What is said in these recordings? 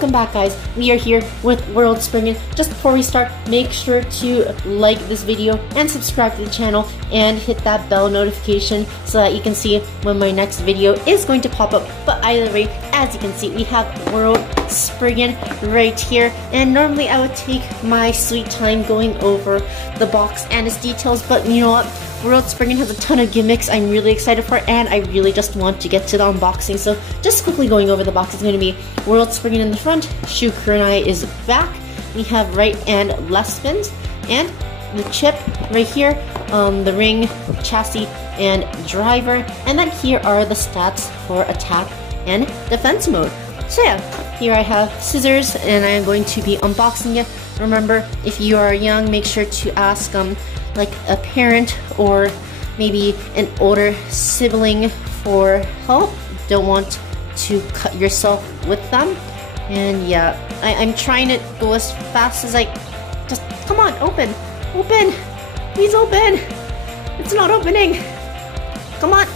welcome back, guys. We are here with World Spriggan. Just before we start, make sure to like this video and subscribe to the channel and hit that bell notification so that you can see when my next video is going to pop up. But either way, as you can see, we have World Spriggan right here, and normally I would take my sweet time going over the box and its details, but you know what? World Spriggan has a ton of gimmicks I'm really excited for, and I really just want to get to the unboxing. So just quickly going over the box is going to be World Spriggan in the front, Shu Kurenai is back, we have right and left spins, and the chip right here, the ring, chassis, and driver, and then here are the stats for attack and defense mode. So yeah, here I have scissors, and I am going to be unboxing it. Remember, if you are young, make sure to ask like a parent or maybe an older sibling for help. Don't want to cut yourself with them. And yeah, I'm trying to go as fast as I just, come on, open, please open. It's not opening. Come on.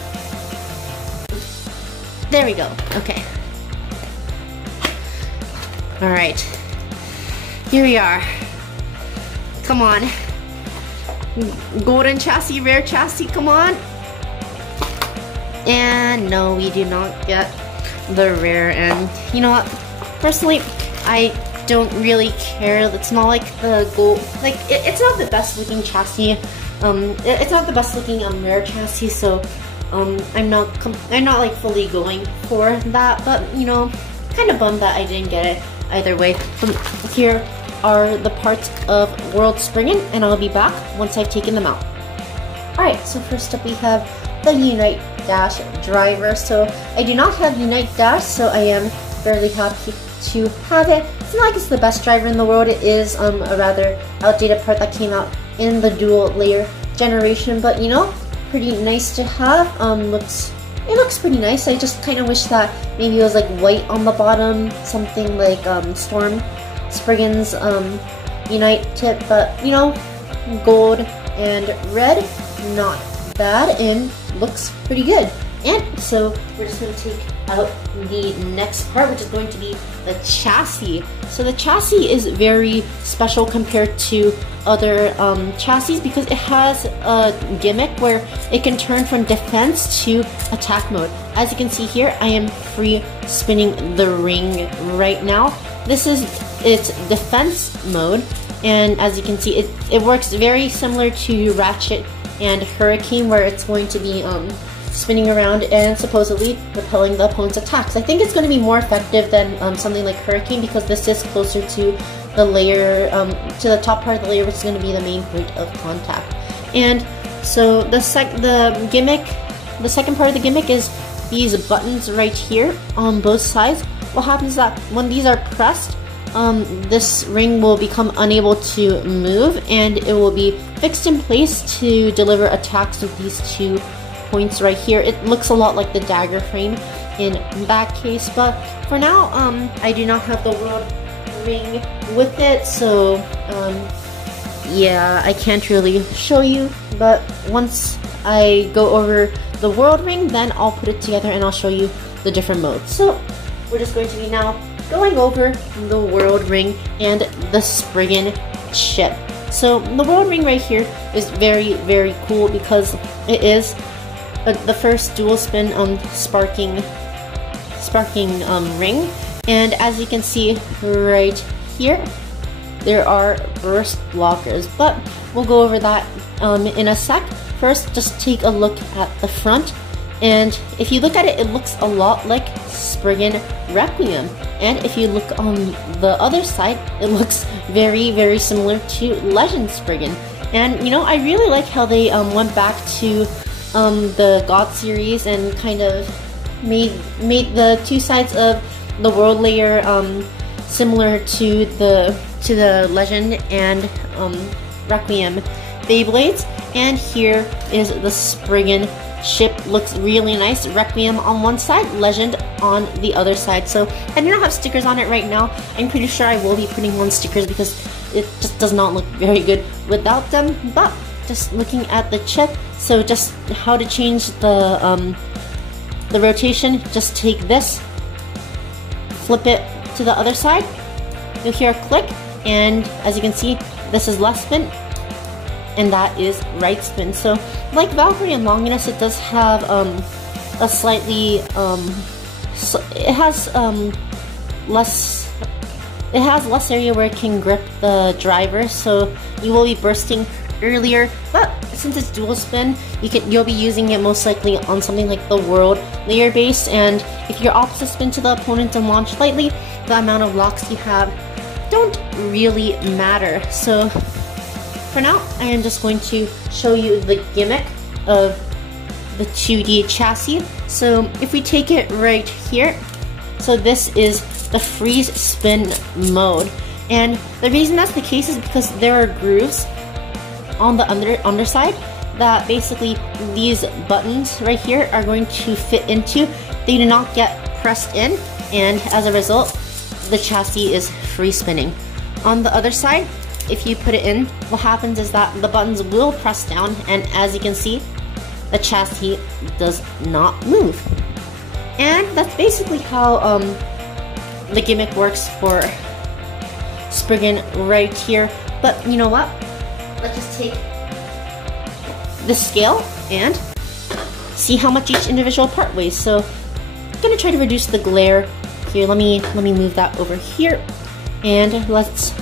There we go. Okay. All right. Here we are. Come on. Golden chassis, rare chassis, come on. And no, we do not get the rare. And you know what? Personally, I don't really care. It's not like the gold, like it's not the best looking chassis. It's not the best looking rare chassis. So I'm not like fully going for that. But you know, kind of bummed that I didn't get it either way. Here are the parts of World Spriggan, and I'll be back once I've taken them out. Alright, so first up we have the Unite Dash driver. So I do not have Unite Dash, so I am fairly happy to have it. It's not like it's the best driver in the world. It is a rather outdated part that came out in the dual layer generation, but you know, pretty nice to have. It looks pretty nice. I just kind of wish that maybe it was like white on the bottom, something like Spriggan's Unite tip, but you know, gold and red, not bad, and looks pretty good. And so we're just going to take out the next part, which is going to be the chassis. So the chassis is very special compared to other chassis because it has a gimmick where it can turn from defense to attack mode. As you can see here, I am free spinning the ring right now. This is its defense mode, and as you can see, it works very similar to Ratchet and Hurricane, where it's going to be spinning around and supposedly repelling the opponent's attacks. I think it's going to be more effective than something like Hurricane because this is closer to the layer, to the top part of the layer, which is going to be the main point of contact. And so the second part of the gimmick is these buttons right here on both sides. What happens is that when these are pressed, this ring will become unable to move, and it will be fixed in place to deliver attacks with these 2 points right here. It looks a lot like the dagger frame in that case, but for now, I do not have the world ring with it, so yeah, I can't really show you, but once I go over the world ring, then I'll put it together and I'll show you the different modes. So we're just going to be now going over the world ring and the Spriggan chip. So the world ring right here is very, very cool because it is the first dual spin sparking ring, and as you can see right here, there are burst blockers, but we'll go over that in a sec. First, just take a look at the front, and if you look at it, it looks a lot like Spriggan Requiem, and if you look on the other side, it looks very, very similar to Legend Spriggan. And you know, I really like how they went back to the God series and kind of made the 2 sides of the world layer similar to the Legend and Requiem Beyblades. And here is the Spriggan chip. Looks really nice. Requiem on one side, Legend on the other side. So I do not have stickers on it right now. I'm pretty sure I will be putting on stickers because it just does not look very good without them. But just looking at the chip, so just how to change the rotation, just take this, flip it to the other side, you'll hear a click, and as you can see, this is left spin, and that is right spin. So like Valkyrie and Longinus, it does have a slightly it has less area where it can grip the driver, so you will be bursting earlier. But since it's dual spin, you'll be using it most likely on something like the World layer base, and if you're opposite spin to the opponent and launch lightly, the amount of locks you have don't really matter. So for now, I am just going to show you the gimmick of the 2D chassis. So if we take it right here, so this is the freeze spin mode, and the reason that's the case is because there are grooves on the underside that basically these buttons right here are going to fit into. They do not get pressed in, and as a result, the chassis is free spinning. On the other side, if you put it in, what happens is that the buttons will press down, and as you can see, the chassis does not move. And that's basically how the gimmick works for Spriggan right here. But you know what? Let's just take the scale and see how much each individual part weighs. So I'm gonna try to reduce the glare here. Let me move that over here, and let's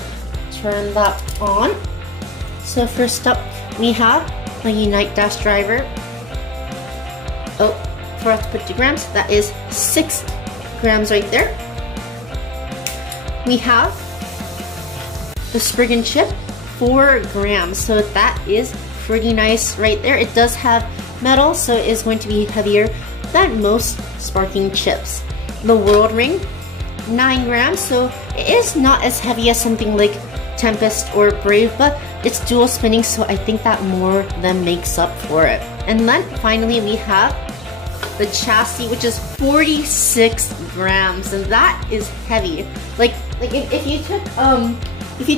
turn that on. So first up, we have the Unite Dash driver. Oh, forgot to put 2 grams. That is 6 grams right there. We have the Spriggan chip, 4 grams. So that is pretty nice right there. It does have metal, so it is going to be heavier than most sparking chips. The World ring, 9 grams. So it is not as heavy as something like Tempest or Brave, but it's dual spinning, so I think that more than makes up for it. And then finally we have the chassis, which is 46 grams, and that is heavy. Like if you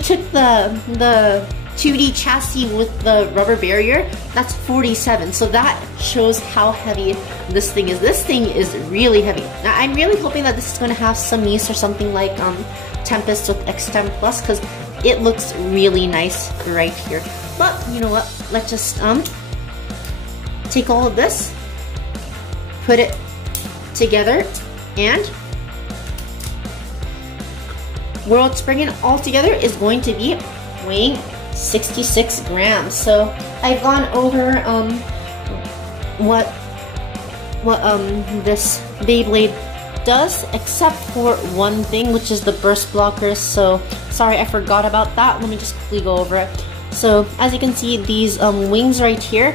took the 2D chassis with the rubber barrier, that's 47. So that shows how heavy this thing is. This thing is really heavy. Now I'm really hoping that this is going to have some use or something like Tempest with X10 Plus, because it looks really nice right here. But you know what? Let's just take all of this, put it together, and World Spriggan altogether is going to be weighing 66 grams. So I've gone over what this Beyblade does, except for one thing, which is the burst blockers. So sorry, I forgot about that. Let me just quickly go over it. So as you can see, these wings right here,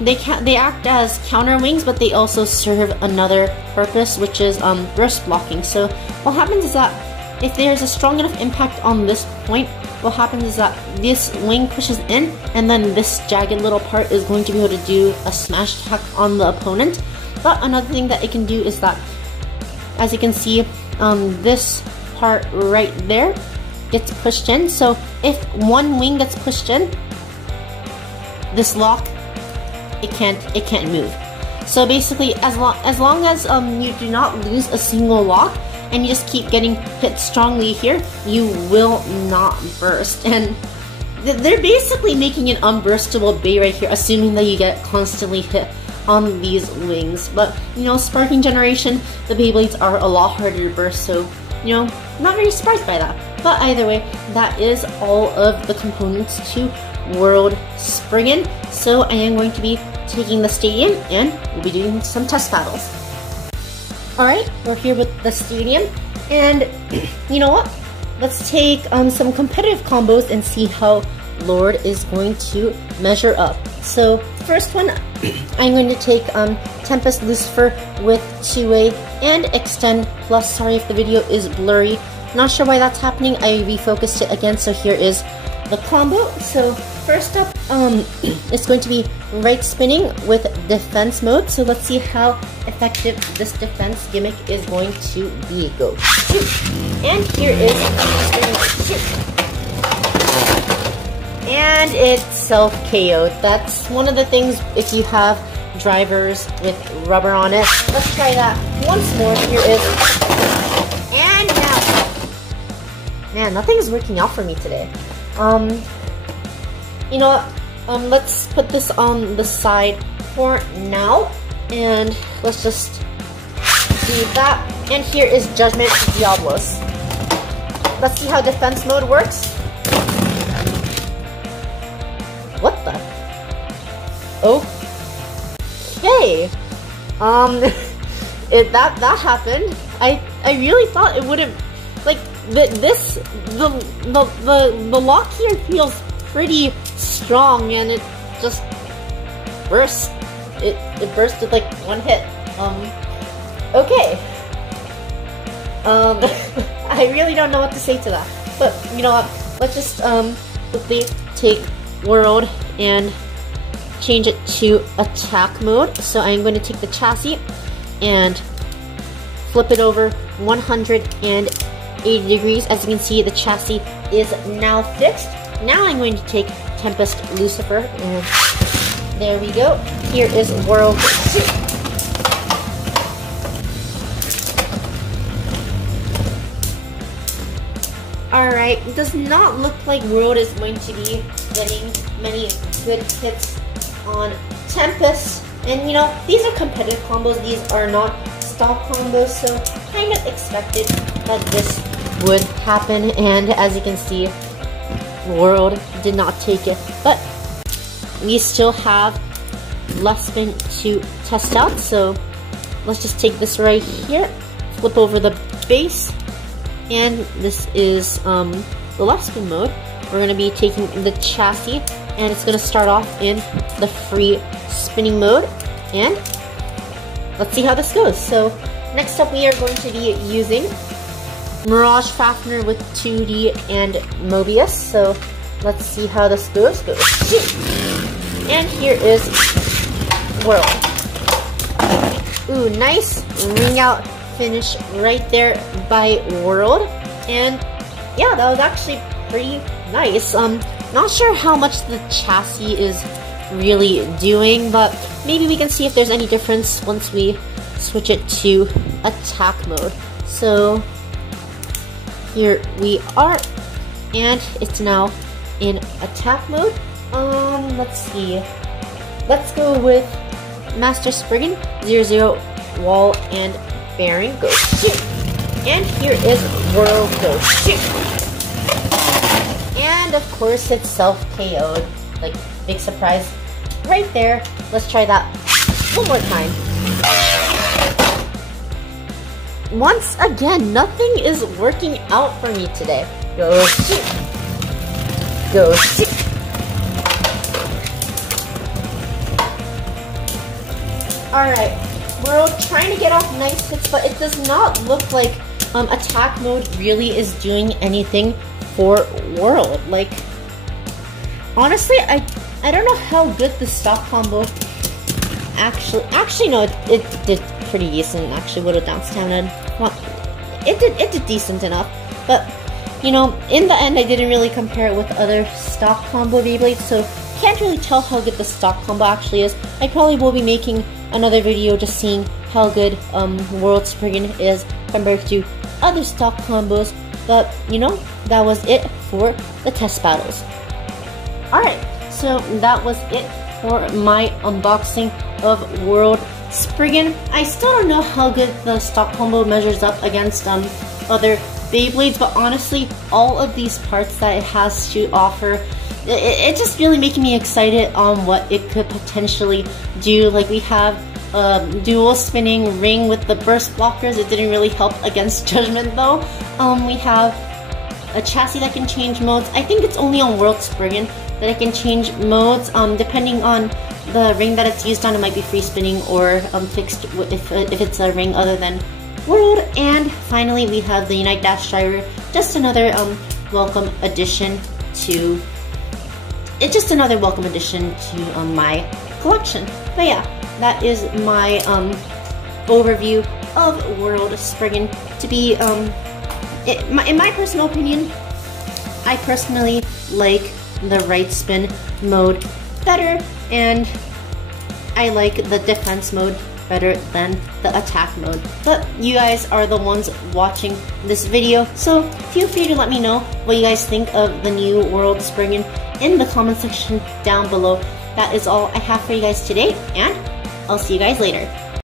they act as counter wings, but they also serve another purpose, which is burst blocking. So what happens is that if there's a strong enough impact on this point, what happens is that this wing pushes in, and then this jagged little part is going to be able to do a smash attack on the opponent. But another thing that it can do is that, as you can see, this part right there gets pushed in. So if one wing gets pushed in, this lock, it can't move. So basically, as long as you do not lose a single lock, and you just keep getting hit strongly here, you will not burst. And they're basically making an unburstable bay right here, assuming that you get constantly hit on these wings. But you know, Sparking Generation, the Beyblades are a lot harder to burst, so you know, not very surprised by that. But either way, that is all of the components to World Spriggan. So I am going to be taking the stadium, and we'll be doing some test battles. Alright, we're here with the stadium, and you know what? Let's take some competitive combos and see how Lord is going to measure up. So first one, I'm going to take Tempest Lucifer with 2A and Extend Plus. Sorry if the video is blurry. Not sure why that's happening. I refocused it again, so here is the combo. So first up, it's going to be right spinning with defense mode. So let's see how effective this defense gimmick is going to be. Go shoot. And here is shoot. And it's self-KO'd. That's one of the things if you have drivers with rubber on it. Let's try that once more. Here is, and now Man, nothing's working out for me today. You know what? Let's put this on the side for now, and let's just do that. And here is Judgment Diablos. Let's see how defense mode works. What the? Okay. That happened. I really thought it wouldn't, like, the lock here feels pretty strong, and it just burst. It burst with like one hit. Okay. I really don't know what to say to that. But you know what? Let's just quickly take World and change it to attack mode. So I'm going to take the chassis and flip it over 180 degrees. As you can see, the chassis is now fixed. Now I'm going to take Tempest Lucifer, and there we go. Here is World 2. Alright, it does not look like World is going to be getting many good hits on Tempest. And you know, these are competitive combos, these are not stock combos, so kind of expected that this would happen. And as you can see, World did not take it, but we still have left spin to test out. So let's just take this right here, flip over the base, and this is the left spin mode. We're going to be taking the chassis, and it's going to start off in the free spinning mode, and let's see how this goes. So next up, we are going to be using Mirage Fafnir with 2D and Mobius. So let's see how this goes. And here is World. Ooh, nice ring out finish right there by World. And yeah, that was actually pretty nice. Not sure how much the chassis is really doing, but maybe we can see if there's any difference once we switch it to attack mode. So here we are, and it's now in attack mode. Let's see. Let's go with Master Spriggan, 0-0 wall and bearing, go shoot. And here is World, go shoot. And of course it's self-KO'd, like big surprise right there. Let's try that one more time. Once again, nothing is working out for me today. Go shoot. Go shoot. Alright, we're trying to get off nice hits, but it does not look like attack mode really is doing anything for World. Like, honestly, I don't know how good the stock combo actually no, it did pretty decent. Actually, would have down stamina. Well, it did decent enough, but you know, in the end, I didn't really compare it with other stock combo Beyblades, so can't really tell how good the stock combo actually is. I probably will be making another video just seeing how good World Spriggan is compared to other stock combos. But you know, that was it for the test battles. Alright, so that was it for my unboxing of World Spriggan. I still don't know how good the stock combo measures up against other Beyblades, but honestly, all of these parts that it has to offer, it just really making me excited on what it could potentially do. Like, we have dual spinning ring with the burst blockers. It didn't really help against Judgment though. We have a chassis that can change modes. I think it's only on World Spriggan that it can change modes. Depending on the ring that it's used on, it might be free spinning or fixed if it's a ring other than World. And finally, we have the Unite Dash Driver, just another welcome addition to my collection. But yeah, that is my overview of World Spriggan. To be in my personal opinion, I personally like the right spin mode better, and I like the defense mode better than the attack mode. But you guys are the ones watching this video, so feel free to let me know what you guys think of the new world Spriggan in the comment section down below. That is all I have for you guys today, and I'll see you guys later.